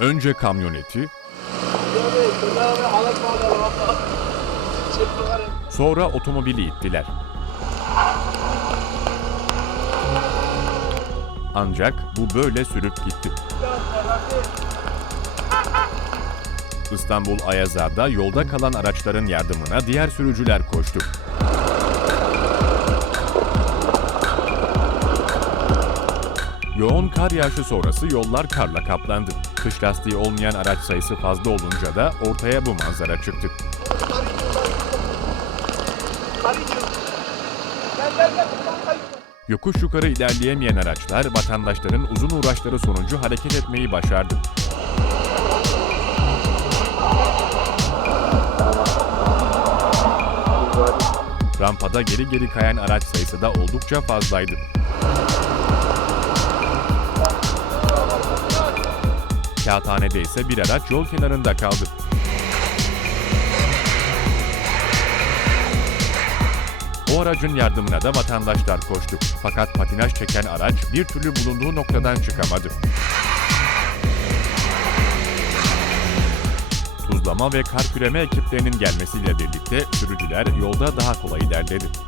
Önce kamyoneti, sonra otomobili ittiler. Ancak bu böyle sürüp gitti. İstanbul Ayazağ'da yolda kalan araçların yardımına diğer sürücüler koştu. Yoğun kar yağışı sonrası yollar karla kaplandı. Kış lastiği olmayan araç sayısı fazla olunca da ortaya bu manzara çıktı. Yokuş yukarı ilerleyemeyen araçlar vatandaşların uzun uğraşları sonucu hareket etmeyi başardı. Rampada geri geri kayan araç sayısı da oldukça fazlaydı. Kağıthanede ise bir araç yol kenarında kaldı. O aracın yardımına da vatandaşlar koştu. Fakat patinaj çeken araç bir türlü bulunduğu noktadan çıkamadı. Tuzlama ve kar küreme ekiplerinin gelmesiyle birlikte sürücüler yolda daha kolay ilerledi.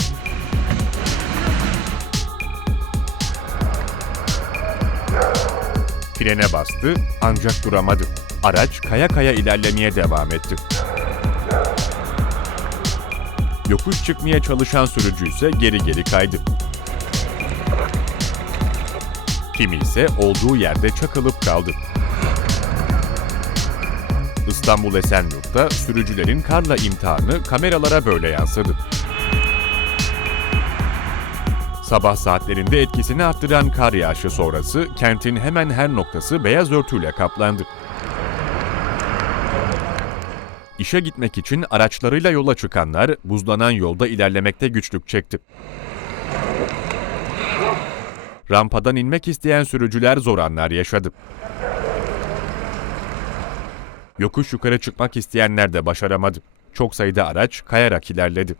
Frene bastı ancak duramadı. Araç kaya kaya ilerlemeye devam etti. Yokuş çıkmaya çalışan sürücü ise geri geri kaydı. Kimi ise olduğu yerde çakılıp kaldı. İstanbul Esenyurt'ta sürücülerin karla imtihanı kameralara böyle yansıdı. Sabah saatlerinde etkisini arttıran kar yağışı sonrası kentin hemen her noktası beyaz örtüyle kaplandı. İşe gitmek için araçlarıyla yola çıkanlar buzlanan yolda ilerlemekte güçlük çekti. Rampadan inmek isteyen sürücüler zor anlar yaşadı. Yokuş yukarı çıkmak isteyenler de başaramadı. Çok sayıda araç kayarak ilerledi.